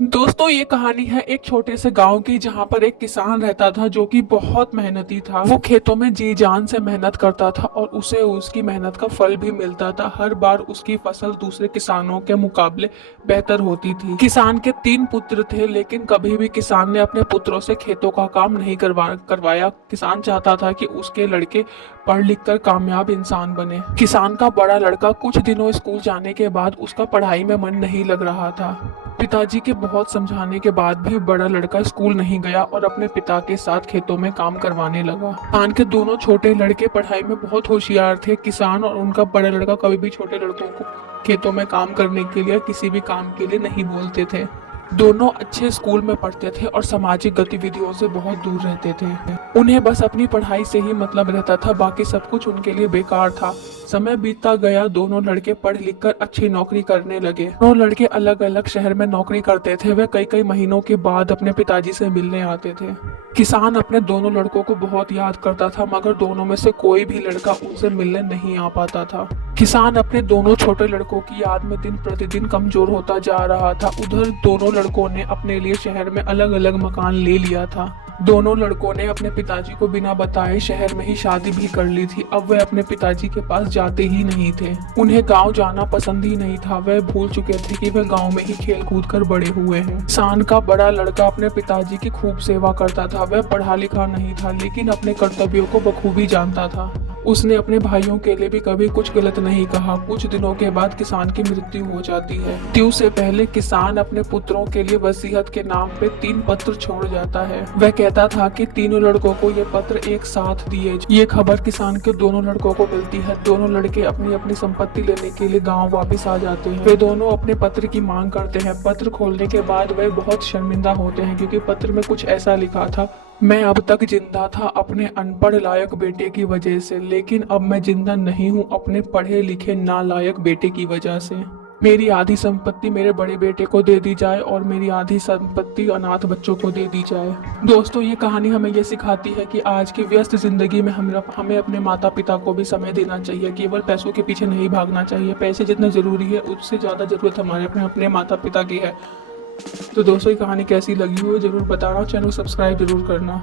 दोस्तों ये कहानी है एक छोटे से गांव की, जहां पर एक किसान रहता था जो कि बहुत मेहनती था। वो खेतों में जी जान से मेहनत करता था और उसे उसकी मेहनत का फल भी मिलता था। हर बार उसकी फसल दूसरे किसानों के मुकाबले बेहतर होती थी। किसान के 3 पुत्र थे, लेकिन कभी भी किसान ने अपने पुत्रों से खेतों का काम नहीं करवाया। किसान चाहता था कि उसके लड़के पढ़ लिख कर कामयाब इंसान बने। किसान का बड़ा लड़का कुछ दिनों स्कूल जाने के बाद उसका पढ़ाई में मन नहीं लग रहा था। पिताजी के बहुत समझाने के बाद भी बड़ा लड़का स्कूल नहीं गया और अपने पिता के साथ खेतों में काम करवाने लगा। किसान के दोनों छोटे लड़के पढ़ाई में बहुत होशियार थे। किसान और उनका बड़ा लड़का कभी भी छोटे लड़कों को खेतों में काम करने के लिए, किसी भी काम के लिए नहीं बोलते थे। दोनों अच्छे स्कूल में पढ़ते थे और सामाजिक गतिविधियों से बहुत दूर रहते थे। उन्हें बस अपनी पढ़ाई से ही मतलब रहता था, बाकी सब कुछ उनके लिए बेकार था। समय बीतता गया, दोनों लड़के पढ़ लिख कर अच्छी नौकरी करने लगे। दोनों लड़के अलग अलग शहर में नौकरी करते थे। वे कई कई महीनों के बाद अपने पिताजी से मिलने आते थे। किसान अपने दोनों लड़कों को बहुत याद करता था, मगर दोनों में से कोई भी लड़का उनसे मिलने नहीं आ पाता था। किसान अपने दोनों छोटे लड़कों की याद में दिन प्रतिदिन कमजोर होता जा रहा था। उधर दोनों लड़कों ने अपने लिए शहर में अलग अलग मकान ले लिया था। दोनों लड़कों ने अपने पिताजी को बिना बताए शहर में ही शादी भी कर ली थी। अब वे अपने पिताजी के पास जाते ही नहीं थे। उन्हें गांव जाना पसंद ही नहीं था। वे भूल चुके थे कि वे गांव में ही खेल कूद कर बड़े हुए हैं। किसान का बड़ा लड़का अपने पिताजी की खूब सेवा करता था। वह पढ़ा लिखा नहीं था, लेकिन अपने कर्तव्यों को बखूबी जानता था। उसने अपने भाइयों के लिए भी कभी कुछ गलत नहीं कहा। कुछ दिनों के बाद किसान की मृत्यु हो जाती है। मृत्यु से पहले किसान अपने पुत्रों के लिए वसीयत के नाम पे 3 पत्र छोड़ जाता है। वह कहता था कि तीनों लड़कों को ये पत्र एक साथ दिए। ये खबर किसान के दोनों लड़कों को मिलती है। दोनों लड़के अपनी अपनी संपत्ति लेने के लिए गाँव वापिस आ जाते हैं। वे दोनों अपने पत्र की मांग करते हैं। पत्र खोलने के बाद वे बहुत शर्मिंदा होते हैं, क्योंकि पत्र में कुछ ऐसा लिखा था: मैं अब तक जिंदा था अपने अनपढ़ लायक बेटे की वजह से, लेकिन अब मैं जिंदा नहीं हूँ अपने पढ़े लिखे नालायक बेटे की वजह से। मेरी आधी संपत्ति मेरे बड़े बेटे को दे दी जाए और मेरी आधी संपत्ति अनाथ बच्चों को दे दी जाए। दोस्तों ये कहानी हमें ये सिखाती है कि आज की व्यस्त जिंदगी में हमें अपने माता पिता को भी समय देना चाहिए। केवल पैसों के पीछे नहीं भागना चाहिए। पैसे जितने जरूरी है, उससे ज्यादा जरूरत हमारे अपने माता पिता की है। तो दोस्तों ये कहानी कैसी लगी हो जरूर बताना। चैनल सब्सक्राइब जरूर करना।